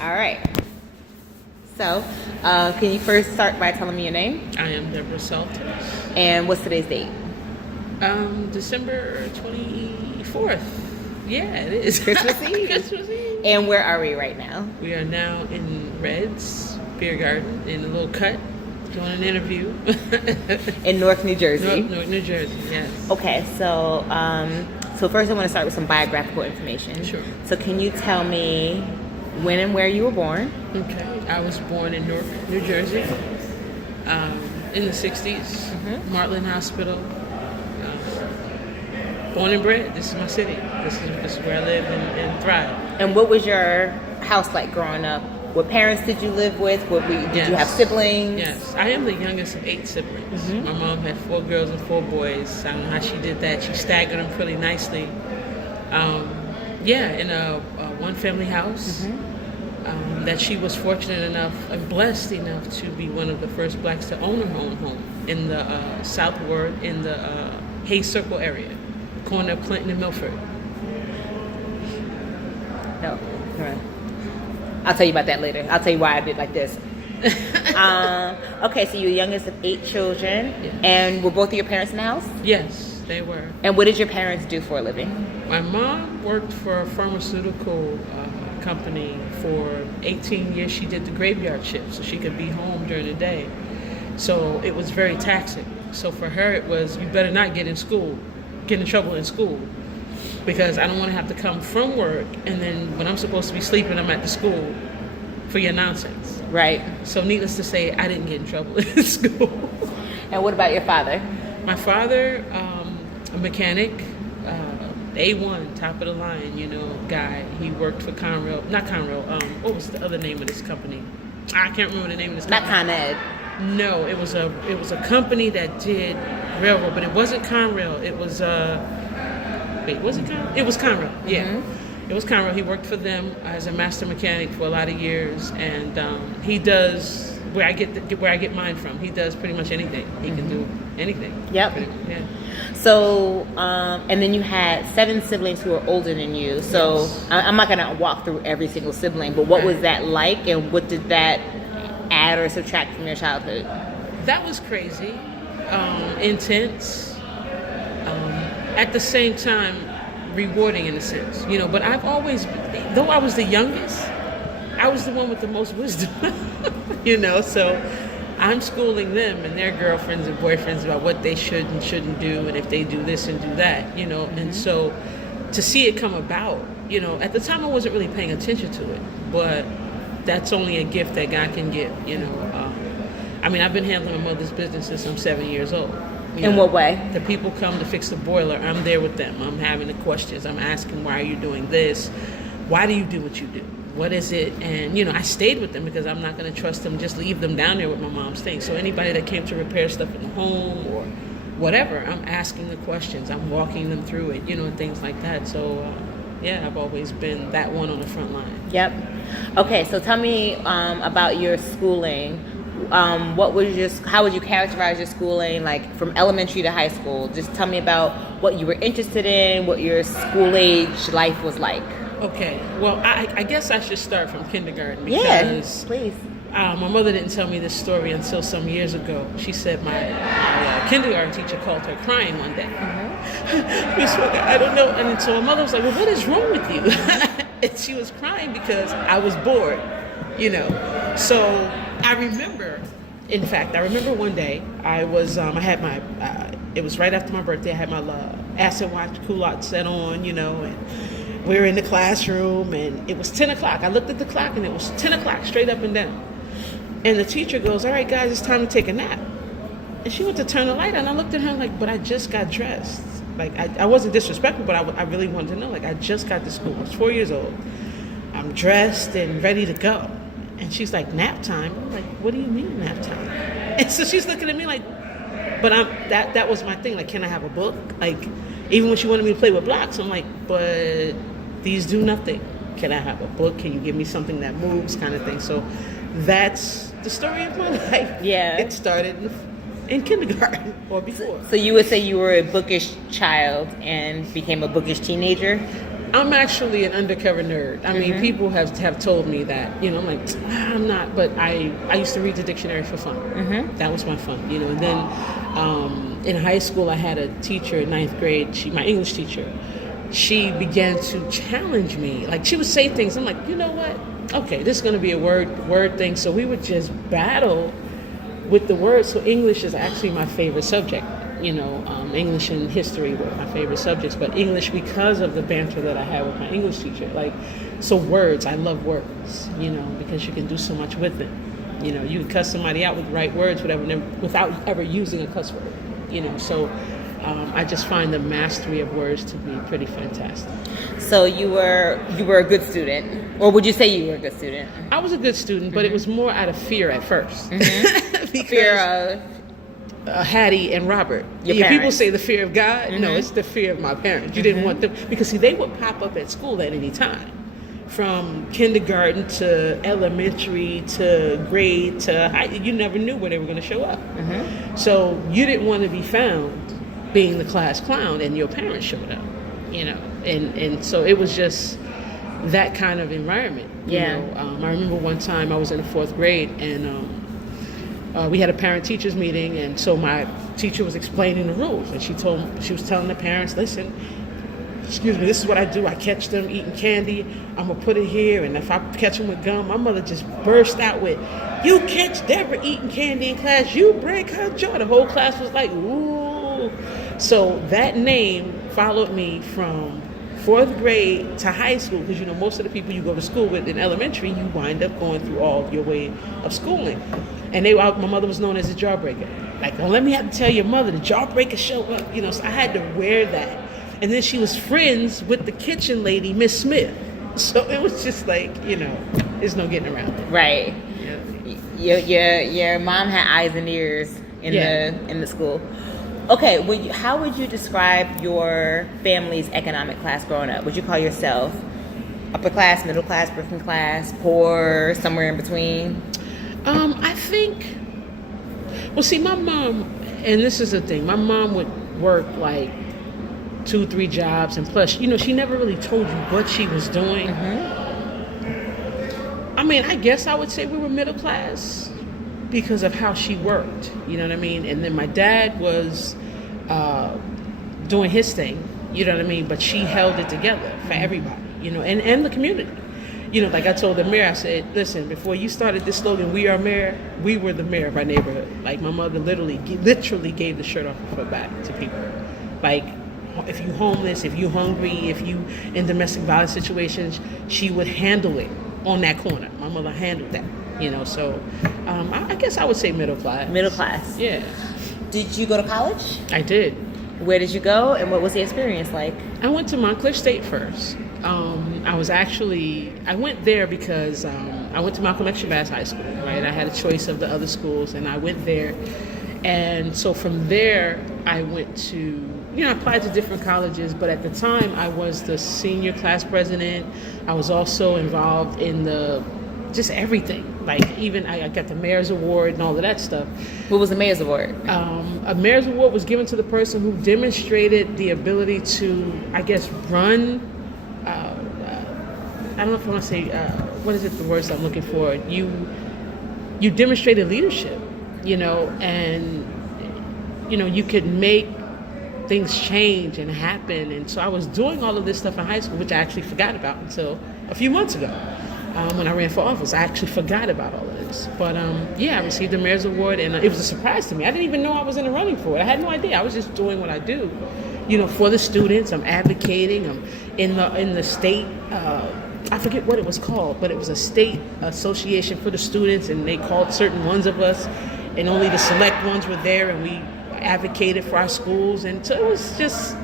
All right. So, can you first start by telling me your name? I am Deborah Salters. And what's today's date? December 24th. Yeah, it is. Christmas Eve. Christmas Eve. And where are we right now? We are now in Red's Beer Garden in a little cut, doing an interview. In Newark, New Jersey. Newark, New Jersey, yes. Okay, so first I want to start with some biographical information. Sure. So can you tell me when and where you were born? Okay, I was born in Newark, New Jersey, in the 60s, Martland Hospital. Born and bred. This is my city. This is where I live and thrive. And what was your house like growing up? What parents did you live with? Did you have siblings? Yes, I am the youngest of 8 siblings. My mom had 4 girls and 4 boys. I don't know how she did that. She staggered them pretty nicely. In a one-family house. That she was fortunate enough and blessed enough to be one of the first blacks to own her own home in the South Ward, in the Hayes Circle area, corner of Clinton and Milford. No. I'll tell you about that later. I'll tell you why I did like this. Okay, so you're the youngest of 8 children. Yes. And were both of your parents in the house? Yes, they were. And what did your parents do for a living? My mom worked for a pharmaceutical company for 18 years. She did the graveyard shift so she could be home during the day. So it was very taxing. So for her it was, you better not get in trouble in school, because I don't want to have to come from work and then when I'm supposed to be sleeping I'm at the school for your nonsense. Right. So needless to say, I didn't get in trouble in school. And what about your father? My father, a mechanic, A1, top of the line, guy. He worked for not Conrail, what was the other name of this company? I can't remember the name of this company. Not Con Ed. No, it was a company that did railroad, but it wasn't Conrail. It was was it Conrail? It was Conrail. Yeah. It was Conrail. He worked for them as a master mechanic for a lot of years, and he does where I get mine from. He does pretty much anything. He can do anything. Yep. Yeah. So, and then you had 7 siblings who were older than you. So Yes. I'm not going to walk through every single sibling, but what was that like, and what did that add or subtract from your childhood? That was crazy, intense, at the same time rewarding in a sense, but I've always, though I was the youngest, I was the one with the most wisdom, so I'm schooling them and their girlfriends and boyfriends about what they should and shouldn't do, and if they do this and do that, and so to see it come about, at the time I wasn't really paying attention to it, but that's only a gift that God can give, I've been handling my mother's business since I'm 7 years old. In what way? The people come to fix the boiler, I'm there with them. I'm having the questions. I'm asking, why are you doing this? Why do you do what you do? What is it? And, I stayed with them because I'm not going to trust them, just leave them down there with my mom's things. So anybody that came to repair stuff in the home or whatever, I'm asking the questions. I'm walking them through it, and things like that. So, I've always been that one on the front line. Yep. Okay, so tell me about your schooling. How would you characterize your schooling, like from elementary to high school? Just tell me about what you were interested in, what your school age life was like. Okay, well, I guess I should start from kindergarten because please. My mother didn't tell me this story until some years ago. She said my kindergarten teacher called her crying one day. Miss Walker, I don't know. And so my mother was like, well, what is wrong with you? And she was crying because I was bored, So I remember one day I was, it was right after my birthday. I had my acid watch culotte set on, and we were in the classroom and it was 10 o'clock. I looked at the clock and it was 10 o'clock straight up and down. And the teacher goes, all right, guys, it's time to take a nap. And she went to turn the light on. I looked at her like, but I just got dressed. Like, I wasn't disrespectful, but I really wanted to know. Like, I just got to school. I was 4 years old. I'm dressed and ready to go. And she's like, nap time? I'm like, what do you mean nap time? And so she's looking at me like, but that was my thing. Like, can I have a book? Like, even when she wanted me to play with blocks, I'm like, but these do nothing. Can I have a book? Can you give me something that moves, kind of thing? So that's the story of my life. Yeah. It started in kindergarten or before. So you would say you were a bookish child and became a bookish teenager? I'm actually an undercover nerd. I mean, people have told me that, I'm like, I'm not, but I used to read the dictionary for fun. That was my fun, and then in high school I had a teacher in ninth grade, my English teacher, she began to challenge me. Like, she would say things, I'm like, you know what? Okay, this is going to be a word thing. So we would just battle with the words. So English is actually my favorite subject. English and history were my favorite subjects, but English because of the banter that I had with my English teacher. Like, so words, I love words, because you can do so much with it. You can cuss somebody out with the right words, whatever, without ever using a cuss word. So I just find the mastery of words to be pretty fantastic. So you were a good student, or would you say you were a good student? I was a good student, but it was more out of fear at first. Fear of Hattie and Robert. People say the fear of God. No, it's the fear of my parents. You didn't want them, because see, they would pop up at school at any time, from kindergarten to elementary to grade to high. You never knew where they were going to show up. So you didn't want to be found being the class clown and your parents showed up, and so it was just that kind of environment. I remember one time I was in the 4th grade, and we had a parent-teachers meeting, and so my teacher was explaining the rules, and she was telling the parents, listen, this is what I do. I catch them eating candy. I'm going to put it here, and if I catch them with gum, my mother just burst out with, you catch Deborah eating candy in class, you break her jaw. The whole class was like, ooh. So that name followed me from 4th grade to high school, because most of the people you go to school with in elementary, you wind up going through all your way of schooling. And my mother was known as a jawbreaker. Like, don't let me have to tell your mother the jawbreaker show up. So I had to wear that. And then she was friends with the kitchen lady, Miss Smith. So it was just like, there's no getting around it. Right. Yeah. Your mom had eyes and ears in the school. Okay, how would you describe your family's economic class growing up? Would you call yourself upper class, middle class, working class, poor, somewhere in between? I think, well, see, my mom, and this is the thing, my mom would work like 2-3 jobs, and plus, she never really told you what she was doing. I mean, I guess I would say we were middle class because of how she worked, you know what I mean? And then my dad was doing his thing, you know what I mean? But she held it together for everybody, and the community. Like I told the mayor, I said, listen, before you started this slogan, we are mayor, we were the mayor of our neighborhood. Like, my mother literally gave the shirt off her back to people. Like, if you homeless, if you hungry, if you in domestic violence situations, she would handle it on that corner. My mother handled that, so I guess I would say middle class. Middle class. Yeah. Did you go to college? I did. Where did you go, and what was the experience like? I went to Montclair State first. I went there because I went to Malcolm X Shabazz High School, right? I had a choice of the other schools, and I went there. And so from there, I went to, I applied to different colleges, but at the time, I was the senior class president. I was also involved in just everything. Like, even I got the mayor's award and all of that stuff. What was the mayor's award? A mayor's award was given to the person who demonstrated the ability to, I guess, run. I don't know if I want to say, what is it, the words I'm looking for? You demonstrated leadership, and, you could make things change and happen. And so I was doing all of this stuff in high school, which I actually forgot about until a few months ago. When I ran for office, I actually forgot about all of this. But I received the mayor's award, and it was a surprise to me. I didn't even know I was in the running for it. I had no idea. I was just doing what I do, for the students. I'm advocating. I'm in the state. I forget what it was called, but it was a state association for the students, and they called certain ones of us, and only the select ones were there, and we advocated for our schools. And so it was just,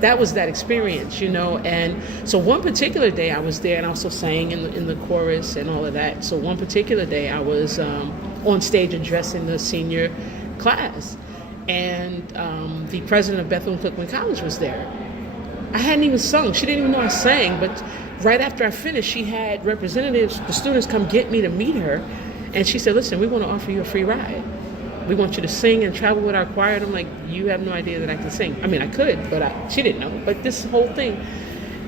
that was that experience, And so one particular day I was there, and I also sang in the chorus and all of that. So one particular day I was on stage addressing the senior class, and the president of Bethune-Cookman College was there. I hadn't even sung. She didn't even know I sang, but right after I finished, she had representatives, the students, come get me to meet her, and she said, listen, we want to offer you a free ride. We want you to sing and travel with our choir. And I'm like, you have no idea that I can sing. I mean, I could, but she didn't know. But this whole thing.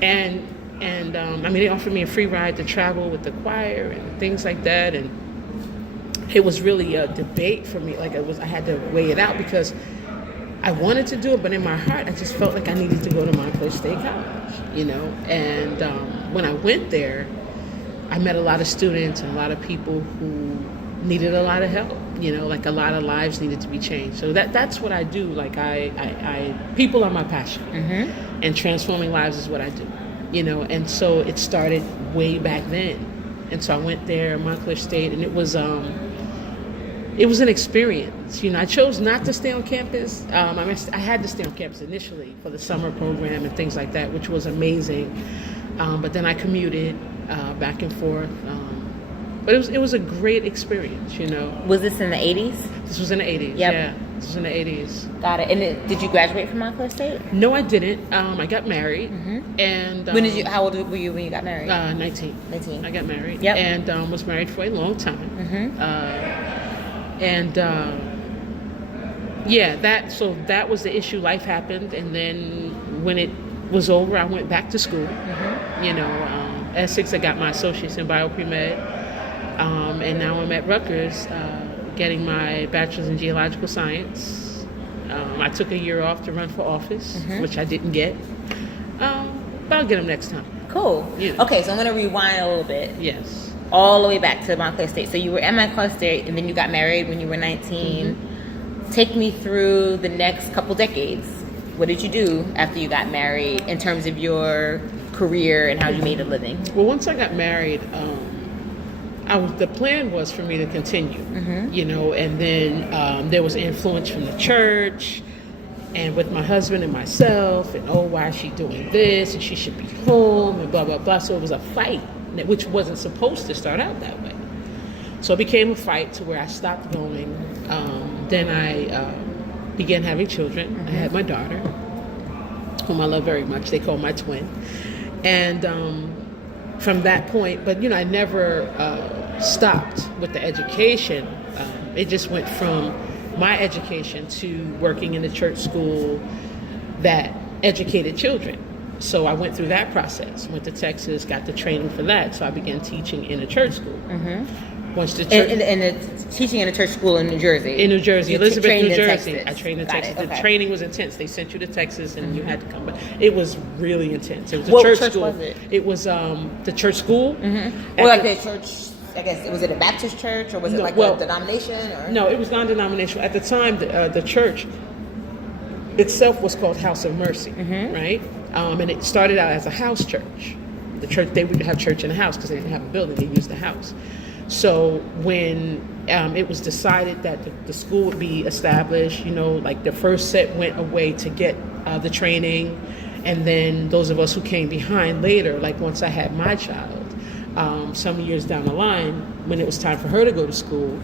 And And I mean, they offered me a free ride to travel with the choir and things like that. And it was really a debate for me. Like I had to weigh it out because I wanted to do it, but in my heart, I just felt like I needed to go to Montclair State College, you know. And when I went there, I met a lot of students and a lot of people who needed a lot of help, you know, like a lot of lives needed to be changed. So that's what I do. Like I people are my passion, and transforming lives is what I do, you know. And so it started way back then. And so I went there, Montclair State, and it was an experience. You know, I chose not to stay on campus. I had to stay on campus initially for the summer program and things like that, which was amazing. But then I commuted back and forth. But it was a great experience, you know. Was this in the 80s? This was in the 80s, Yep. yeah. This was in the 80s. Got it. And did you graduate from Montclair State? No, I didn't. I got married. And How old were you when you got married? 19. 19. I got married. Yep. And was married for a long time. That was the issue. Life happened, and then when it was over, I went back to school. You know, Essex, I got my associates in bio-pre-med, and now I'm at Rutgers getting my bachelor's in geological science. I took a year off to run for office, which I didn't get, but I'll get them next time. Cool. Yeah. Okay, so I'm going to rewind a little bit. Yes. All the way back to Montclair State. So you were at Montclair State, and then you got married when you were 19. Take me through the next couple decades. What did you do after you got married in terms of your career and how you made a living? Well, once I got married, the plan was for me to continue, you know, and then there was influence from the church and with my husband and myself, and why is she doing this, and she should be home, and blah, blah, blah. So it was a fight, which wasn't supposed to start out that way. So it became a fight to where I stopped going. Then I began having children. I had my daughter, whom I love very much. They call my twin. And from that point, but, you know, I never stopped with the education. It just went from my education to working in a church school that educated children. So I went through that process, went to Texas, got the training for that. So I began teaching in a church school. Once the church, and teaching in a church school in New Jersey. In New Jersey, Elizabeth, New Jersey. Texas. I trained in Got Texas. it. Okay. The training was intense. They sent you to Texas, and you had to come back. It was really intense. It was a What church church school. was it? It was the church school. Or like the church, I guess, was it a Baptist church, or was it like a denomination? Or? No, it was non-denominational. At the time, the church itself was called House of Mercy, right? And it started out as a house church. The church, they would have church in a house because they didn't have a building. They used the house. So when it was decided that the school would be established, you know, like the first set went away to get the training. And then those of us who came behind later, like once I had my child, some years down the line, when it was time for her to go to school,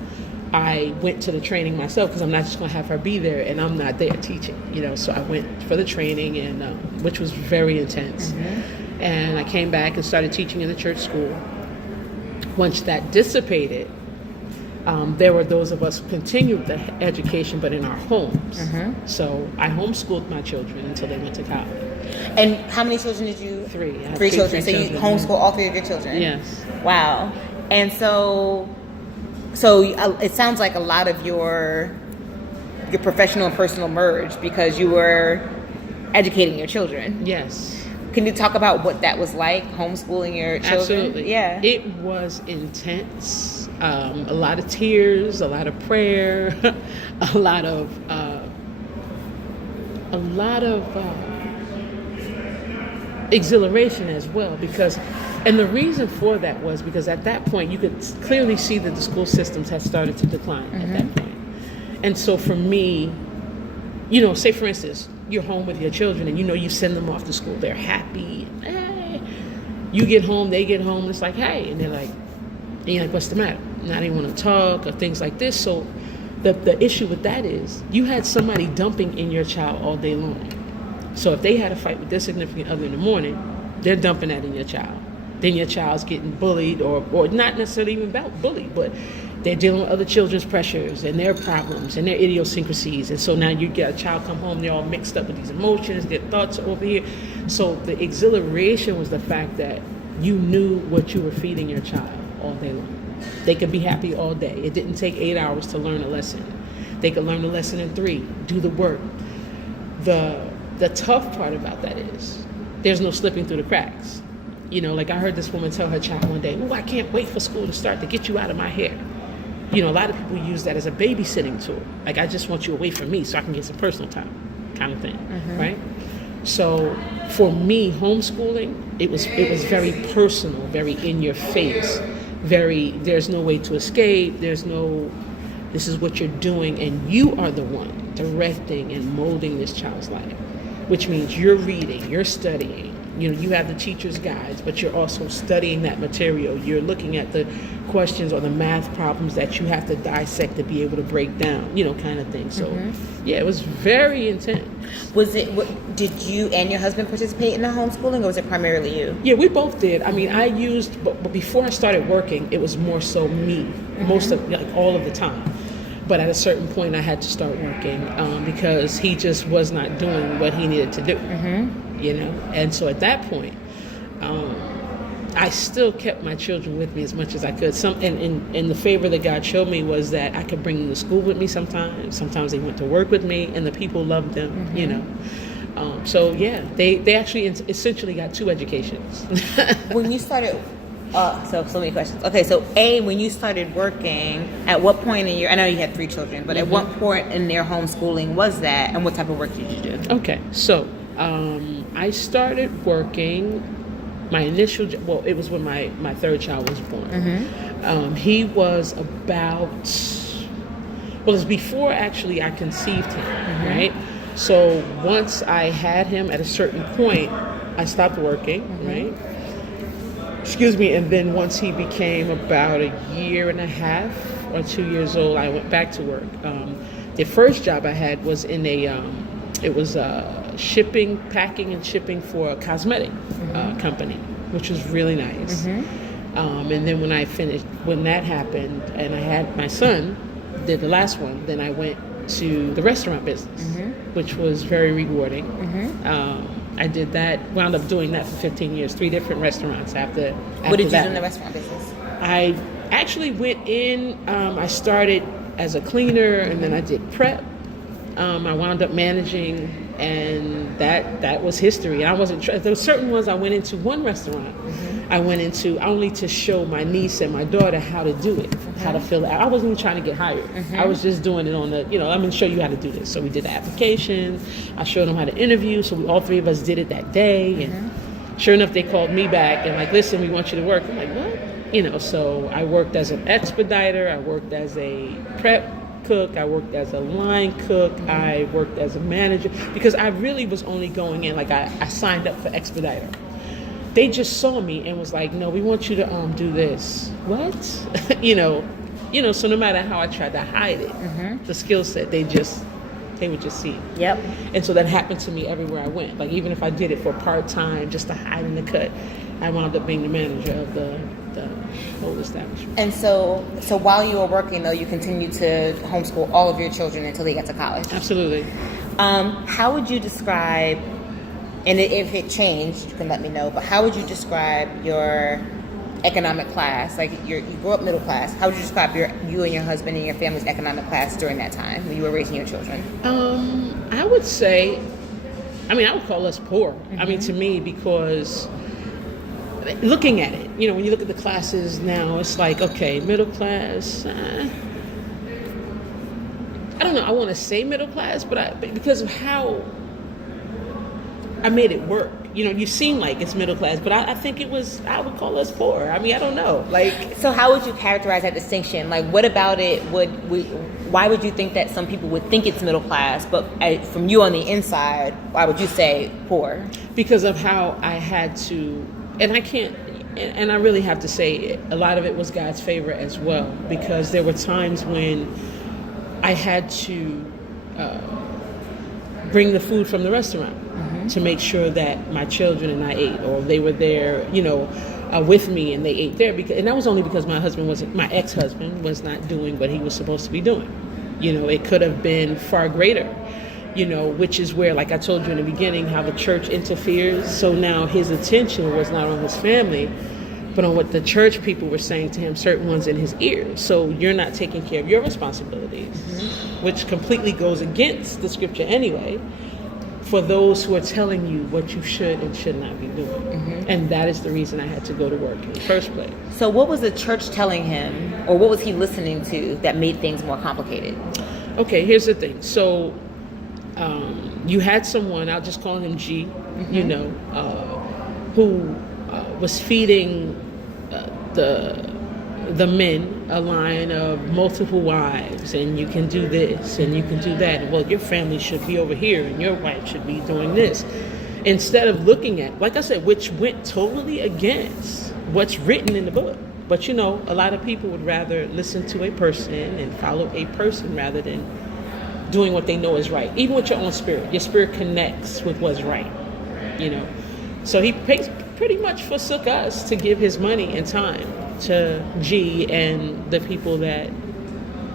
I went to the training myself because I'm not just going to have her be there and I'm not there teaching, you know. So I went for the training, and which was very intense. And I came back and started teaching in the church school. Once that dissipated, there were those of us who continued the education, but in our homes. So I homeschooled my children until they went to college. And how many children did you? 3. I have 3 children. So children. you homeschool all 3 of your children? Yes. Wow. And so it sounds like a lot of your professional and personal merged because you were educating your children. Yes. Can you talk about what that was like, homeschooling your children? Absolutely. Yeah. It was intense. A lot of tears, a lot of prayer, a lot of exhilaration as well. And the reason for that was because at that point you could clearly see that the school systems had started to decline at that point. And so for me, you know, say for instance, you're home with your children and you know you send them off to school, they're happy, hey. You get home, they get home, it's like, hey, and they're like, and you're like, what's the matter? Now they want to talk or things like this. So the issue with that is you had somebody dumping in your child all day long. So if they had a fight with their significant other in the morning, they're dumping that in your child. then your child's getting bullied, or not necessarily even about bullied, but they're dealing with other children's pressures and their problems and their idiosyncrasies. And so now you get a child come home, they're all mixed up with these emotions, their thoughts are over here. So the exhilaration was the fact that you knew what you were feeding your child all day long. They could be happy all day. It didn't take 8 hours to learn a lesson. They could learn a lesson in 3, do the work. The tough part about that is there's no slipping through the cracks. You know, like I heard this woman tell her child one day, "Oh, I can't wait for school to start to get you out of my hair." You know, a lot of people use that as a babysitting tool. Like, I just want you away from me so I can get some personal time, kind of thing, right? So for me, homeschooling, it was very personal, very in your face, very, there's no way to escape, there's no, this is what you're doing, and you are the one directing and molding this child's life, which means you're reading, you're studying, you know, you have the teacher's guides, but you're also studying that material. You're looking at the questions or the math problems that you have to dissect to be able to break down, you know, kind of thing. So, yeah, it was very intense. Did you and your husband participate in the homeschooling, or was it primarily you? Yeah, we both did. I mean, I used, but before I started working, it was more so me, most of, like, all of the time. But at a certain point, I had to start working because he just was not doing what he needed to do, you know? And so at that point, I still kept my children with me as much as I could. And the favor that God showed me was that I could bring them to school with me sometimes. Sometimes they went to work with me, and the people loved them, you know? So yeah, they actually essentially got 2 educations. When you started, so many questions. Okay, so when you started working, at what point in your, I know you had 3 children, but at what point in their homeschooling was that, and what type of work did you do? Okay, so I started working. My initial, well, it was when my 3rd child was born. He was about, well, it was before actually I conceived him, right? So once I had him at a certain point, I stopped working, right? Excuse me, and then once he became about 1.5 years or 2 years old, I went back to work. The first job I had was in it was packing and shipping for a cosmetic company, which was really nice. And then when that happened, and I had my son, did the last one, then I went to the restaurant business, which was very rewarding. I did that, wound up doing that for 15 years, 3 different restaurants after What did you that. do in the restaurant business? I actually went in, I started as a cleaner, and then I did prep. I wound up managing, and that was history. I wasn't. There were certain ones I went into. One restaurant, I went into only to show my niece and my daughter how to do it, how to fill it out. I wasn't even trying to get hired. I was just doing it on the, I'm going to show you how to do this. So we did the application. I showed them how to interview. So all 3 of us did it that day. And sure enough, they called me back and like, listen, we want you to work. I'm like, what? So I worked as an expediter. I worked as a prep cook. I worked as a line cook. I worked as a manager because I really was only going in, like I signed up for expediter. They just saw me and was like, no, we want you to do this. What? So no matter how I tried to hide it, the skill set, they would just see it. Yep. And so that happened to me everywhere I went. Like even if I did it for part-time just to hide in the cut, I wound up being the manager of the whole establishment. And so while you were working, though, you continued to homeschool all of your children until they got to college. Absolutely. How would you describe, and if it changed, you can let me know, but how would you describe your economic class? Like you grew up middle class. How would you describe you and your husband and your family's economic class during that time when you were raising your children? I would say, I would call us poor. To me, because looking at it, when you look at the classes now, it's like, okay, middle class. I don't know. I want to say middle class, but because of how I made it work. You seem like it's middle class, but I think I would call us poor. I don't know. So how would you characterize that distinction? Like, what about it why would you think that some people would think it's middle class, but from you on the inside, why would you say poor? Because of how I had to, and I can't, and I really have to say a lot of it was God's favor as well, because there were times when I had to bring the food from the restaurant to make sure that my children and I ate, or they were there, with me, and they ate there, and that was only because my ex-husband was not doing what he was supposed to be doing. It could have been far greater, which is where, like I told you in the beginning, how the church interferes. So now his attention was not on his family, but on what the church people were saying to him, certain ones in his ears. So you're not taking care of your responsibilities, which completely goes against the scripture anyway, for those who are telling you what you should and should not be doing. And that is the reason I had to go to work in the first place. So what was the church telling him, or what was he listening to that made things more complicated? Okay, here's the thing. So you had someone, I'll just call him G, who was feeding the men a line of multiple wives, and you can do this and you can do that. Well, your family should be over here and your wife should be doing this. Instead of looking at, like I said, which went totally against what's written in the book. But a lot of people would rather listen to a person and follow a person rather than doing what they know is right. Even with your own spirit. Your spirit connects with what's right. So he pretty much forsook us to give his money and time to G and the people that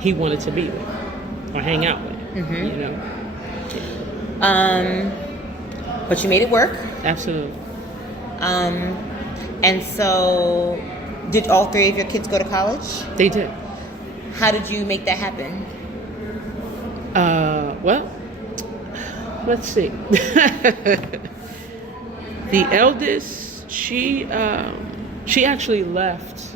he wanted to be with or hang out with. But you made it work. Absolutely. And so did all three of your kids go to college? They did. How did you make that happen? Well, let's see. The eldest, she actually left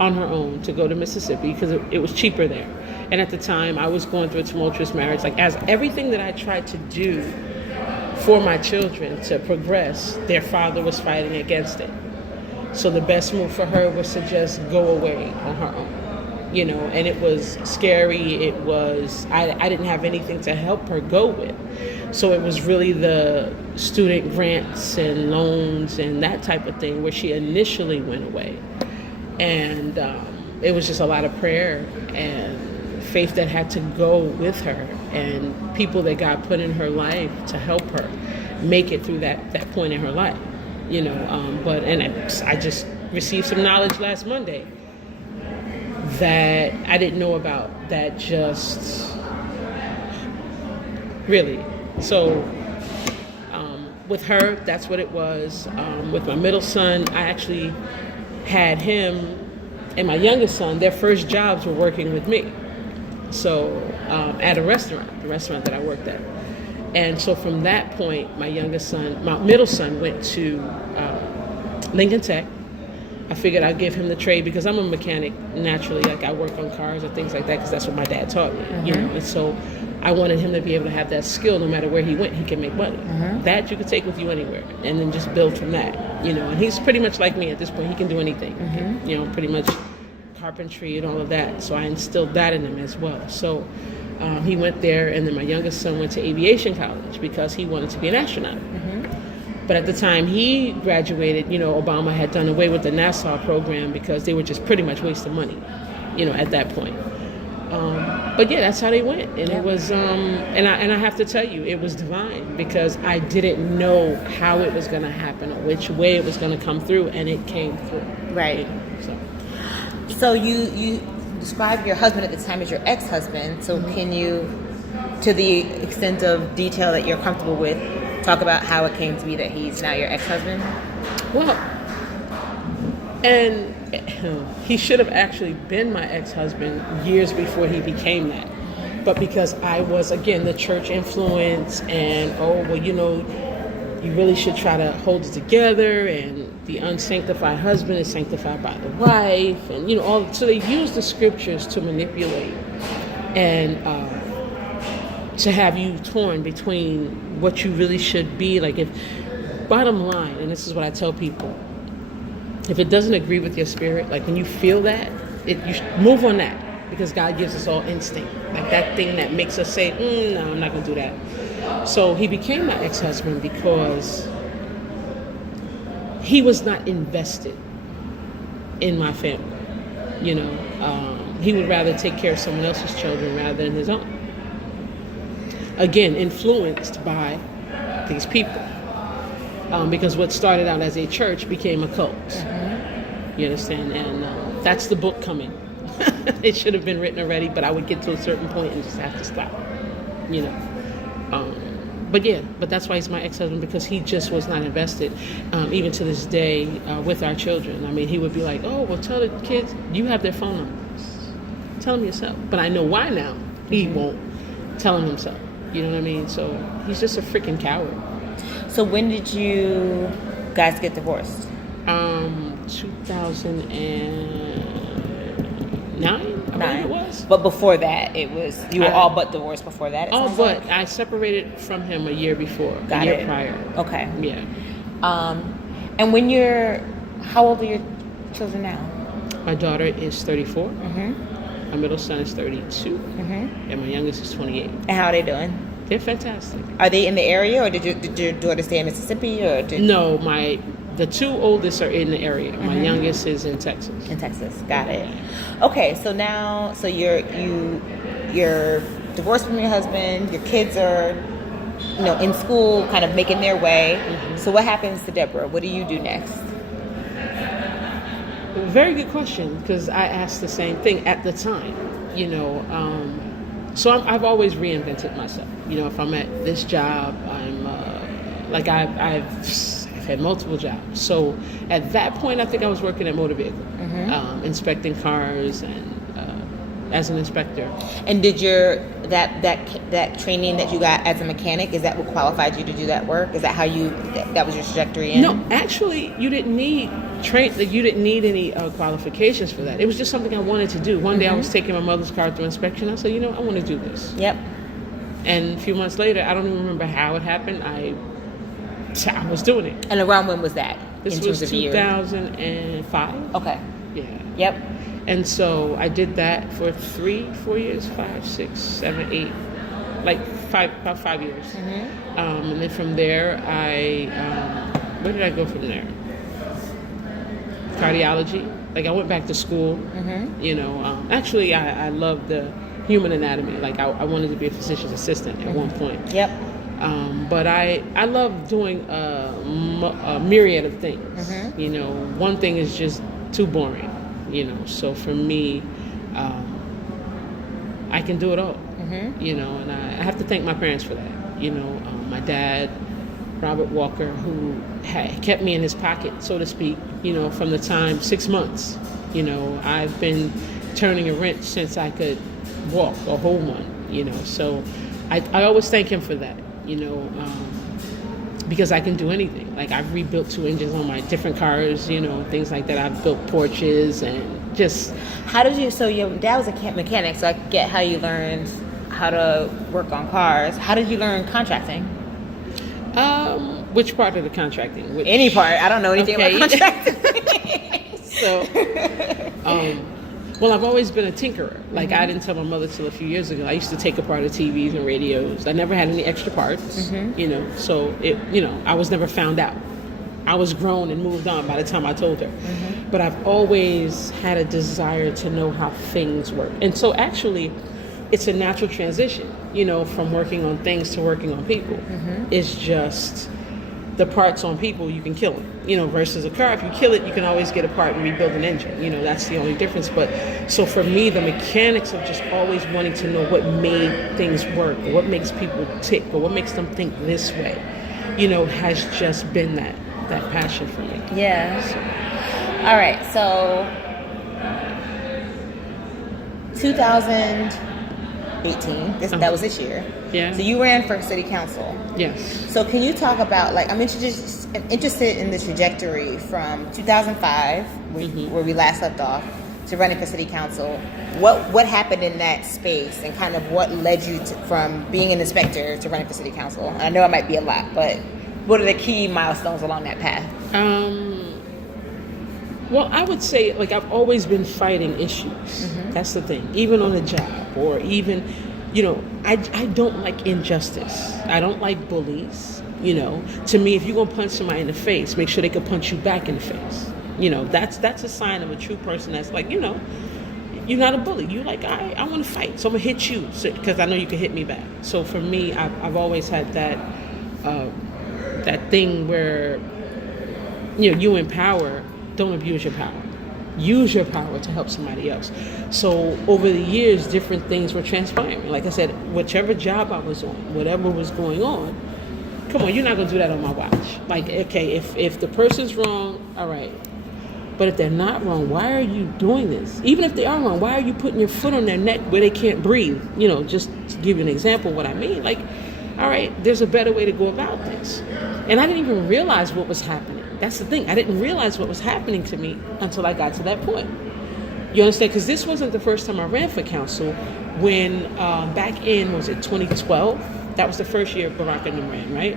on her own to go to Mississippi because it was cheaper there. And at the time, I was going through a tumultuous marriage. Like, as everything that I tried to do for my children to progress, their father was fighting against it. So the best move for her was to just go away on her own. And it was scary. It was, I didn't have anything to help her go with. So it was really the student grants and loans and that type of thing where she initially went away. And it was just a lot of prayer and faith that had to go with her, and people that God put in her life to help her make it through that point in her life. I just received some knowledge last Monday that I didn't know about, that just really. So with her, that's what it was. With my middle son, I actually had him and my youngest son, their first jobs were working with me. So at a restaurant, the restaurant that I worked at. And so from that point, my middle son went to Lincoln Tech. I figured I'd give him the trade because I'm a mechanic naturally. Like, I work on cars and things like that because that's what my dad taught me. And so I wanted him to be able to have that skill. No matter where he went, he can make money. That you could take with you anywhere, and then just build from that. And he's pretty much like me at this point. He can do anything. Pretty much carpentry and all of that. So I instilled that in him as well. So he went there, and then my youngest son went to aviation college because he wanted to be an astronaut. But at the time he graduated, Obama had done away with the NASA program because they were just pretty much wasting money, at that point. But yeah, that's how they went. And it was, and I have to tell you, it was divine because I didn't know how it was going to happen or which way it was going to come through, and it came through. Right. So you described your husband at the time as your ex-husband. So can you, to the extent of detail that you're comfortable with, talk about how it came to be that he's now your ex-husband? Well, and he should have actually been my ex-husband years before he became that. But because I was, again, the church influence and, you really should try to hold it together, and the unsanctified husband is sanctified by the wife, and, so they use the scriptures to manipulate and to have you torn between what you really should be. Like, if, bottom line, and this is what I tell people, if it doesn't agree with your spirit, like when you feel that, you should move on that, because God gives us all instinct, like that thing that makes us say, no, I'm not going to do that. So he became my ex-husband because he was not invested in my family. He would rather take care of someone else's children rather than his own. Again, influenced by these people. Because what started out as a church became a cult. You understand? And that's the book coming. It should have been written already, but I would get to a certain point and just have to stop. You know. But that's why he's my ex-husband, because he just was not invested, even to this day, with our children. I mean, he would be like, "Oh, well, tell the kids you have their phone numbers. Tell them yourself." But I know why now. He won't tell them himself. You know what I mean? So he's just a freaking coward. So when did you guys get divorced? 2009, I believe it was. But before that, you were all but divorced before that. All but I separated from him a year before, a year prior. Okay. Yeah. And how old are your children now? My daughter is 34. Mm-hmm. My middle son is 32. Mm-hmm. And my youngest is 28. And how are they doing? They're fantastic. Are they in the area, or did your daughter stay in Mississippi, or No, the two oldest are in the area. My youngest is in Texas. In Texas, got it. Okay, so now, you're divorced from your husband. Your kids are, in school, kind of making their way. Mm-hmm. So what happens to Deborah? What do you do next? Very good question, because I asked the same thing at the time. So I've always reinvented myself. If I'm at this job, I'm I've had multiple jobs. So at that point, I think I was working at motor vehicle, inspecting cars and as an inspector. And did that training that you got as a mechanic, is that what qualified you to do that work? Is that how that was your trajectory in? No, actually, you didn't need any qualifications for that. It was just something I wanted to do. One day I was taking my mother's car through inspection. I said, I want to do this. Yep. And a few months later, I don't even remember how it happened. I was doing it. And around when was that? This was 2005. Okay. Yeah. Yep. And so I did that for 3-4 years, 5, 6, 7, 8, about 5 years. Mm-hmm. And then from there, where did I go from there? Cardiology. I went back to school. Mm-hmm. Actually, I loved the human anatomy. I wanted to be a physician's assistant at one point. Yep. But I love doing a myriad of things. Mm-hmm. One thing is just too boring. So for me, I can do it all. Mm-hmm. And I have to thank my parents for that. My dad, Robert Walker, who kept me in his pocket, so to speak. From the time 6 months. I've been turning a wrench since I could walk or hold one. So I always thank him for that. Because I can do anything. I've rebuilt 2 engines on my different cars, things like that. I've built porches and just... So your dad was a mechanic, so I get how you learned how to work on cars. How did you learn contracting? Which part of the contracting? Any part. I don't know anything about contracting. Well, I've always been a tinkerer. I didn't tell my mother till a few years ago. I used to take apart the TVs and radios. I never had any extra parts, so I was never found out. I was grown and moved on by the time I told her. Mm-hmm. But I've always had a desire to know how things work. And so actually, it's a natural transition, from working on things to working on people. Mm-hmm. It's just the parts on people, you can kill them, versus a car. If you kill it, you can always get apart and rebuild an engine. That's the only difference. But so for me, the mechanics of just always wanting to know what made things work, or what makes people tick, or what makes them think this way, has just been that passion for me. Yeah. All right. So 2018, that was this year. Yeah. So you ran for city council. Yes. So can you talk about, I'm interested in the trajectory from 2005, where we last left off, to running for city council. What happened in that space, and kind of what led you from being an inspector to running for city council? And I know it might be a lot, but what are the key milestones along that path? Well, I would say, I've always been fighting issues. Mm-hmm. That's the thing. Even on the job, or even, I don't like injustice. I don't like bullies. To me, if you're going to punch somebody in the face, make sure they can punch you back in the face. That's a sign of a true person that's you're not a bully. You're I want to fight, so I'm going to hit you because I know you can hit me back. So for me, I've always had that thing where, you in power, don't abuse your power. use your power to help somebody else. So over the years, different things were transpiring. Like I said, whichever job I was on, whatever was going on, come on, you're not going to do that on my watch. Like, okay, if the person's wrong, all right. But if they're not wrong, why are you doing this? Even if they are wrong, why are you putting your foot on their neck where they can't breathe? You know, just to give you an example of what I mean. Like, all right, there's a better way to go about this. And I didn't even realize what was happening. That's the thing. I didn't realize what was happening to me until I got to that point. You understand? Because this wasn't the first time I ran for council. When back in, was it 2012? That was the first year Barack and them ran, right?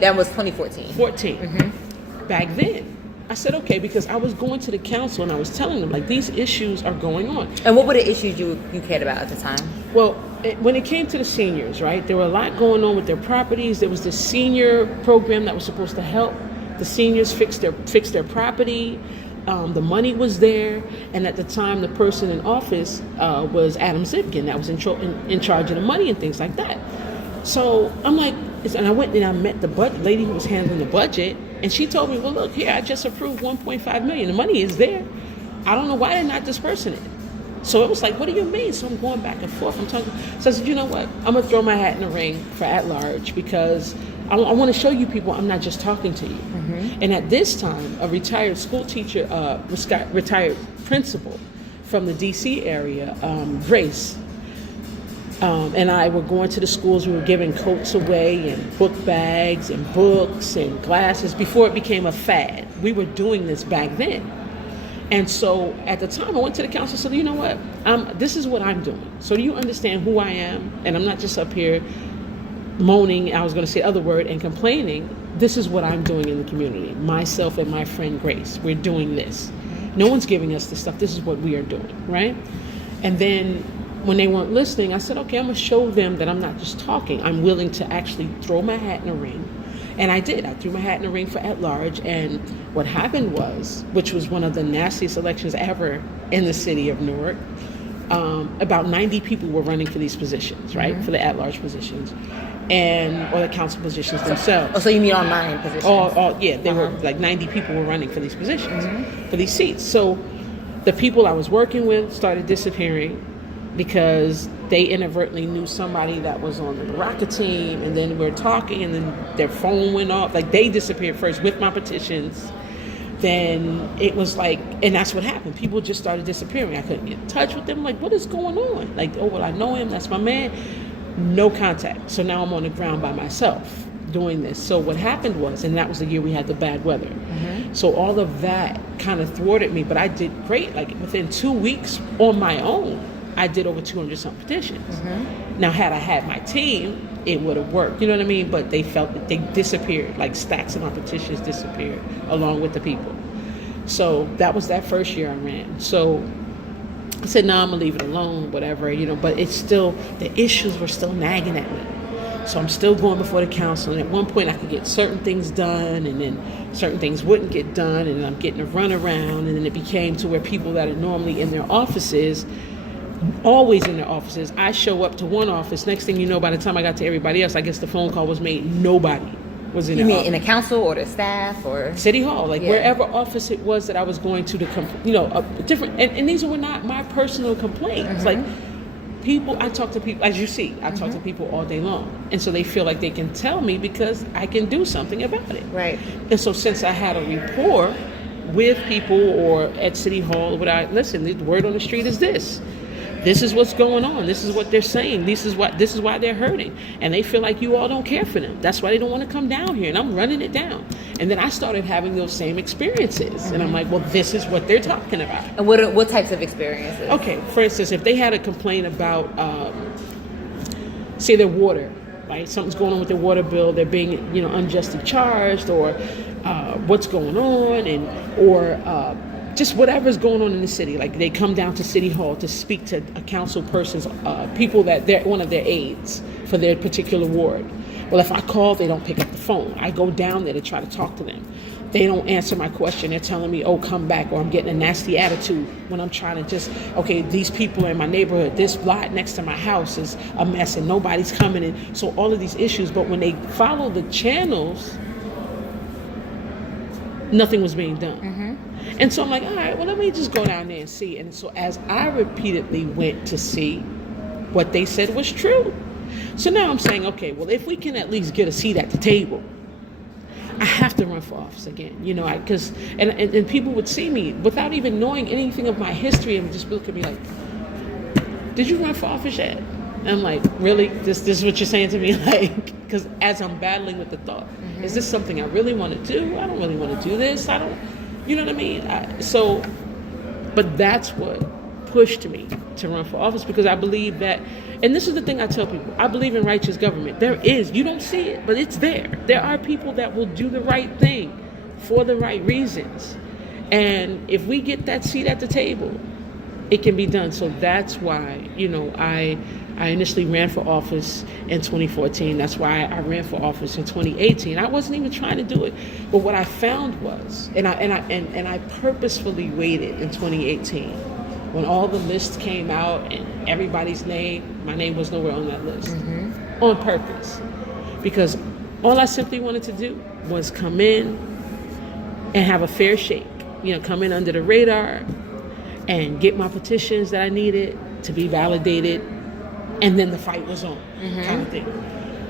That was 2014. 14. Mm-hmm. Back then, I said, okay, because I was going to the council and I was telling them, like, these issues are going on. And what were the issues you cared about at the time? Well, when it came to the seniors, right, there were a lot going on with their properties. There was this senior program that was supposed to help the seniors fix their property. The money was there. And at the time, the person in office was Adam Zipkin that was in charge of the money and things like that. So I'm like, and I went and I met the lady who was handling the budget, and she told me, well, look, here, I just approved $1.5 million. The money is there. I don't know why they're not dispersing it. So it was like, what do you mean? So I'm going back and forth. I'm talking. So I said, you know what? I'm going to throw my hat in the ring for at-large because I want to show you people I'm not just talking to you. Mm-hmm. And at this time, a retired school teacher, retired principal from the D.C. area, Grace, and I were going to the schools. We were giving coats away and book bags and books and glasses before it became a fad. We were doing this back then. And so at the time I went to the council and said, you know what, this is what I'm doing. So do you understand who I am? And I'm not just up here moaning, I was going to say the other word, and complaining. This is what I'm doing in the community. Myself and my friend Grace, we're doing this. No one's giving us this stuff. This is what we are doing, right? And then when they weren't listening, I said, okay, I'm going to show them that I'm not just talking. I'm willing to actually throw my hat in the ring. And I did. I threw my hat in the ring for at-large. And what happened was, which was one of the nastiest elections ever in the city of Newark, about 90 people were running for these positions, right? Mm-hmm. For the at-large positions. Or the council positions themselves. Oh, so you mean online positions? Yeah, they were like 90 people were running for these positions, for these seats. So the people I was working with started disappearing because they inadvertently knew somebody that was on the Baraka team, and then we're talking, and then their phone went off. Like, they disappeared first with my petitions. Then it was like, and that's what happened. People just started disappearing. I couldn't get in touch with them. Like, what is going on? Like, oh, well, I know him. That's my man. No contact. So now I'm on the ground by myself doing this. So what happened was, and that was the year we had the bad weather. Mm-hmm. So all of that kind of thwarted me, but I did great. Like, within 2 weeks on my own, I did over 200 some petitions. Mm-hmm. Now, had I had my team, it would have worked. You know what I mean? But they felt that they disappeared. Like, stacks of my petitions disappeared along with the people. So that was that first year I ran. So I said, no, I'm gonna leave it alone, whatever, you know, but it's still, the issues were still nagging at me. So I'm still going before the council, and at one point I could get certain things done, and then certain things wouldn't get done, and then I'm getting a runaround, and then it became to where people that are normally in their offices, always in their offices, I show up to one office, next thing you know, by the time I got to everybody else, I guess the phone call was made, nobody was in their office. You mean in the council or the staff or? City Hall, like wherever office it was that I was going to different, and these were not my personal complaints. Mm-hmm. Like, people, I talk to people, as you see, I talk to people all day long. And so they feel like they can tell me because I can do something about it. Right. And so since I had a rapport with people or at City Hall, listen, the word on the street is this. This is what's going on. This is what they're saying. This is why they're hurting. And they feel like you all don't care for them. That's why they don't want to come down here. And I'm running it down. And then I started having those same experiences. Mm-hmm. And I'm like, well, this is what they're talking about. And what types of experiences? Okay, for instance, if they had a complaint about, say, their water, right? Something's going on with their water bill. They're being, unjustly charged, or what's going on, or just whatever's going on in the city. Like, they come down to City Hall to speak to a council person's people that they're one of their aides for their particular ward. Well, if I call, they don't pick up the phone. I go down there to try to talk to them. They don't answer my question. They're telling me, oh, come back, or I'm getting a nasty attitude when I'm trying to these people in my neighborhood, this lot next to my house is a mess and nobody's coming in. So all of these issues, but when they follow the channels, nothing was being done. Mm-hmm. And so I'm like, all right, well, let me just go down there and see. And so as I repeatedly went to see, what they said was true. So now I'm saying, okay, well, if we can at least get a seat at the table, I have to run for office again, because and people would see me without even knowing anything of my history and just look at me like, did you run for office yet? And I'm like, really? This is what you're saying to me? Like, because as I'm battling with the thought, is this something I really want to do? I don't really want to do this. I don't, you know what I mean? But that's what pushed me to run for office, because I believe that, and this is the thing I tell people, I believe in righteous government. There is, you don't see it, but it's there. There are people that will do the right thing for the right reasons. And if we get that seat at the table, it can be done. So that's why, I initially ran for office in 2014. That's why I ran for office in 2018. I wasn't even trying to do it. But what I found was, and I purposefully waited in 2018 when all the lists came out and everybody's name, my name was nowhere on that list, on purpose. Because all I simply wanted to do was come in and have a fair shake, come in under the radar and get my petitions that I needed to be validated, and then the fight was on, kind of thing.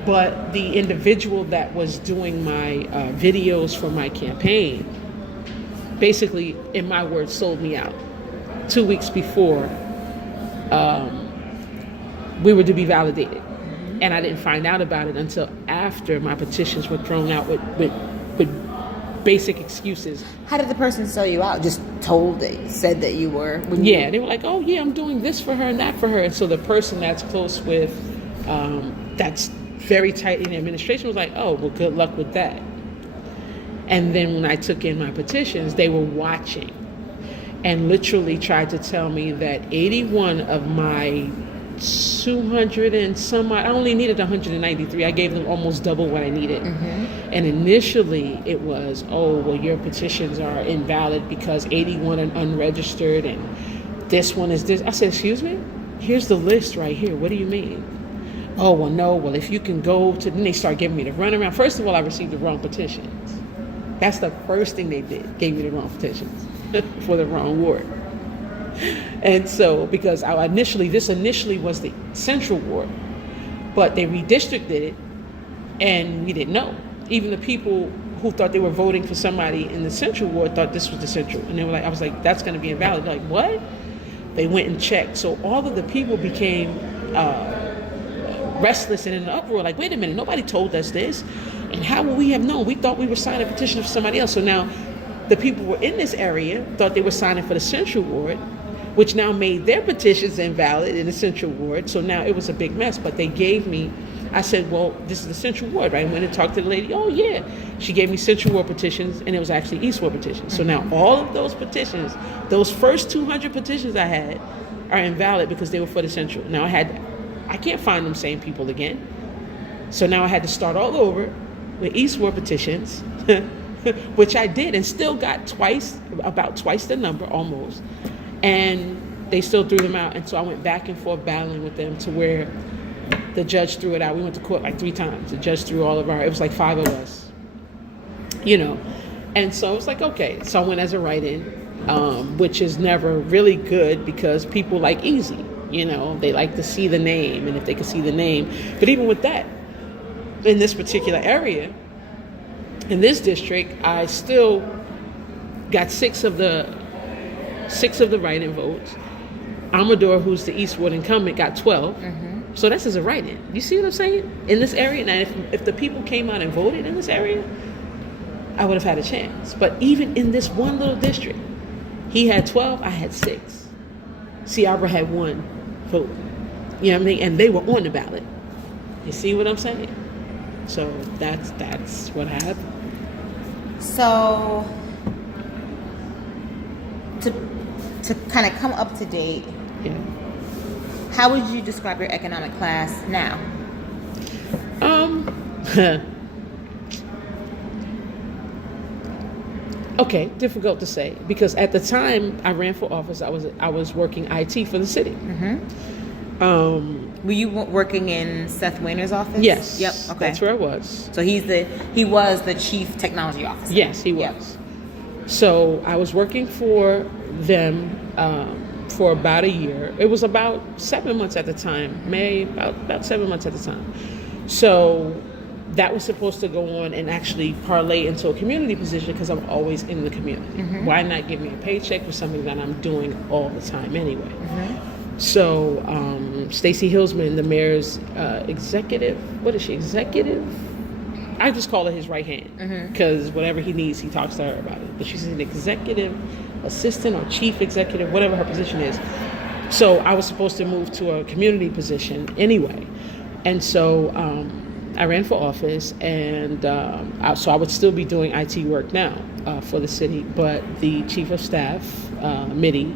But the individual that was doing my videos for my campaign basically, in my words, sold me out 2 weeks before we were to be validated. And I didn't find out about it until after my petitions were thrown out with basic excuses. How did the person sell you out? Just said that you were? They were like, oh yeah, I'm doing this for her and that for her. And so the person that's close with, that's very tight in the administration was like, oh, well, good luck with that. And then when I took in my petitions, they were watching and literally tried to tell me that 81 of my 200 and some, I only needed 193. I gave them almost double what I needed. And initially it was, oh, well, your petitions are invalid because 81 are unregistered and this one is this. I said, excuse me? Here's the list right here. What do you mean? Oh, well, no. Well, if you can go to, then they start giving me the runaround. First of all, I received the wrong petitions. That's the first thing they did, gave me the wrong petitions for the wrong ward. And so, because this initially was the central ward, but they redistricted it, and we didn't know. Even the people who thought they were voting for somebody in the central ward thought this was the central, and they were like, I was like, that's going to be invalid. They're like, what? They went and checked. So all of the people became restless and in an uproar. Like, wait a minute, nobody told us this, and how would we have known? We thought we were signing a petition for somebody else. So now, the people who were in this area thought they were signing for the central ward, which now made their petitions invalid in the central ward. So now it was a big mess. But they gave me, I said, well, this is the central ward, right? I went and talked to the lady. Oh, yeah. She gave me central ward petitions, and it was actually east ward petitions. So now all of those petitions, those first 200 petitions I had, are invalid because they were for the central. Now I can't find them same people again. So now I had to start all over with east ward petitions, which I did, and still got about twice the number almost. And they still threw them out. And so I went back and forth battling with them to where the judge threw it out. We went to court like 3 times. The judge threw it was like 5 of us, And so it was like, okay. So I went as a write-in, which is never really good because people like easy, They like to see the name, and if they can see the name. But even with that, in this particular area, in this district, I still got 6 of the write-in votes. Amador, who's the East Ward incumbent, got 12. So that's as a write-in. You see what I'm saying? In this area, now if the people came out and voted in this area, I would have had a chance. But even in this one little district, he had 12, I had 6. Ciabra had 1 vote. You know what I mean? And they were on the ballot. You see what I'm saying? So that's what happened. So to kind of come up to date, how would you describe your economic class now? Okay, difficult to say because at the time I ran for office, I was working IT for the city. Were you working in Seth Wayner's office? Yes. Yep. Okay. That's where I was. So he was the chief technology officer. Yes, he was. So I was working for them for about a year. It was about 7 months at the time, about 7 months at the time. So that was supposed to go on and actually parlay into a community position because I'm always in the community. Why not give me a paycheck for something that I'm doing all the time anyway? So Stacey Hillsman, the mayor's executive, what is she, executive? I just call her his right hand because whatever he needs, he talks to her about it. But she's an executive assistant or chief executive, whatever her position is. So I was supposed to move to a community position anyway. And so I ran for office, and so I would still be doing IT work now for the city. But the chief of staff, Mitty,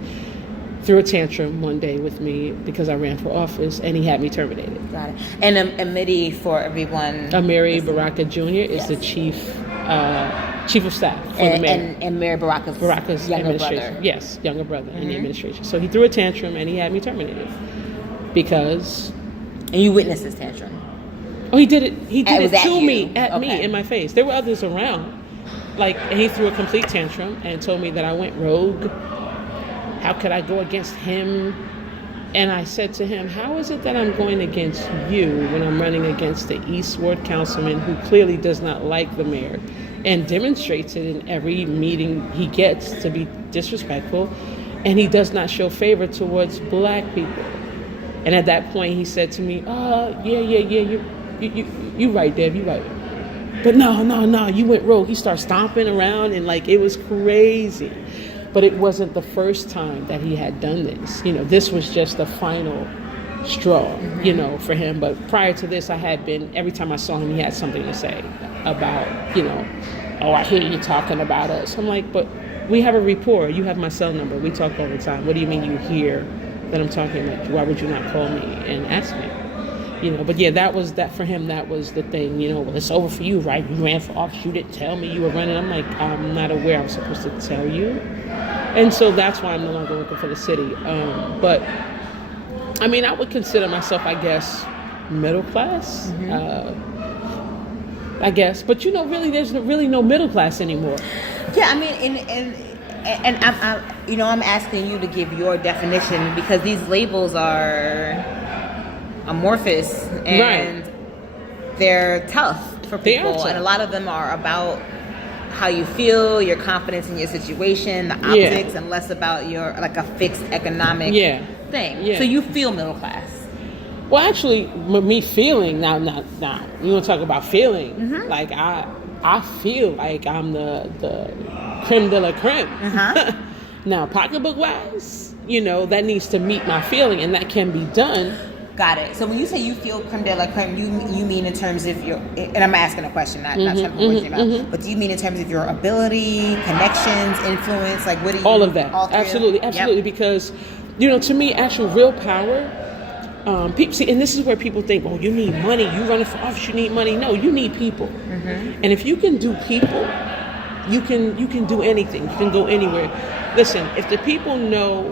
threw a tantrum one day with me because I ran for office, and he had me terminated. Got it. And Amity, for everyone. Amiri Baraka Jr. is the chief of staff for the mayor. And Mayor Baraka's younger brother. Yes, younger brother in the administration. So he threw a tantrum, and he had me terminated because. And you witnessed this tantrum. Oh, he did it. He did it to me, at me, in my face. There were others around. And he threw a complete tantrum and told me that I went rogue. How could I go against him? And I said to him, how is it that I'm going against you when I'm running against the East Ward councilman who clearly does not like the mayor and demonstrates it in every meeting he gets to be disrespectful, and he does not show favor towards black people. And at that point, he said to me, you right, Deb, you right. But no, you went rogue. He started stomping around, and it was crazy. But it wasn't the first time that he had done this. This was just the final straw, for him. But prior to this, every time I saw him, he had something to say about, oh, I hear you talking about us. I'm like, but we have a rapport. You have my cell number. We talk all the time. What do you mean you hear that I'm talking about you? Why would you not call me and ask me? But yeah, that for him, that was the thing, well, it's over for you, right? You ran for office, you didn't tell me you were running. I'm like, I'm not aware I'm supposed to tell you. And so that's why I'm no longer working for the city. But I mean, I would consider myself, I guess, middle class, I guess. But really, there's really no middle class anymore. Yeah, I mean, and I'm asking you to give your definition because these labels are amorphous and they're tough for people, and a lot of them are about how you feel, your confidence in your situation, the optics, and less about your a fixed economic thing. So you feel middle class. Well, actually, me feeling now, you want to talk about feeling? I feel like I'm the creme de la creme. Now, pocketbook wise, that needs to meet my feeling, and that can be done. Got it. So when you say you feel creme de la creme, you mean in terms of your, and I'm asking a question, not trying to put words in your mouth, but do you mean in terms of your ability, connections, influence, what do you? All of that. Absolutely. Because, to me, actual real power, people see, and this is where people think, oh, you need money, you running for office, you need money. No, you need people. And if you can do people, you can do anything. You can go anywhere. Listen, if the people know,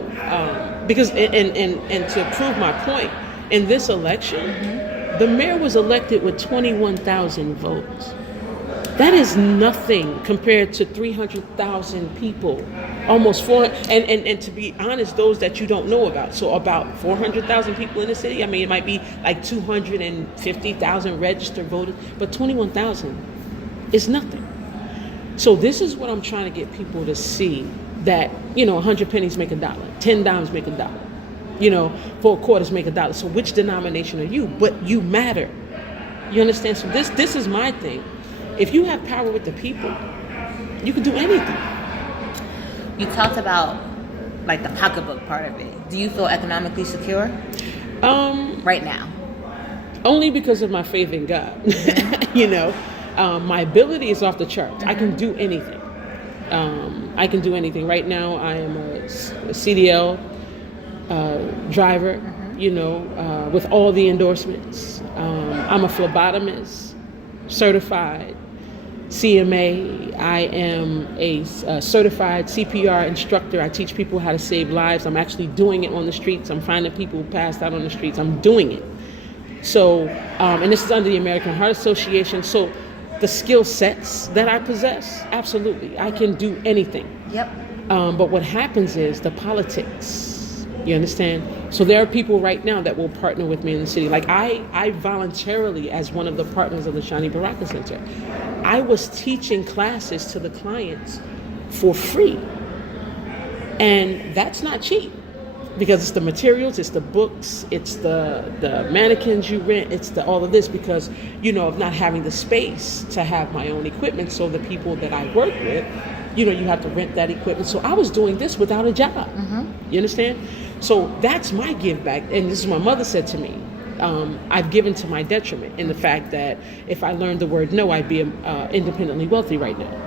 because, and to prove my point, in this election, the mayor was elected with 21,000 votes. That is nothing compared to 300,000 people, almost 400. And to be honest, those that you don't know about. So about 400,000 people in the city. I mean, it might be 250,000 registered voters, but 21,000 is nothing. So this is what I'm trying to get people to see, that 100 pennies make $1, 10 dimes make $1. 4 quarters make $1. So which denomination are you? But you matter. You understand? So this is my thing. If you have power with the people, you can do anything. You talked about the pocketbook part of it. Do you feel economically secure? Right now. Only because of my faith in God. My ability is off the charts. I can do anything. Right now, I am a CDL driver, with all the endorsements. I'm a phlebotomist, certified CMA. I am a certified CPR instructor. I teach people how to save lives. I'm actually doing it on the streets. I'm finding people who passed out on the streets. I'm doing it. So, and this is under the American Heart Association. So the skill sets that I possess, absolutely, I can do anything. Yep. But what happens is the politics, you understand? So there are people right now that will partner with me in the city. Like I voluntarily, as one of the partners of the Shani Baraka Center, I was teaching classes to the clients for free. And that's not cheap, because it's the materials, it's the books, it's the mannequins you rent, it's the all of this, because, you know, of not having the space to have my own equipment. So the people that I work with, you know, you have to rent that equipment. So I was doing this without a job. You understand? So that's my give back. And this is what my mother said to me. I've given to my detriment, in the fact that if I learned the word no, I'd be independently wealthy right now.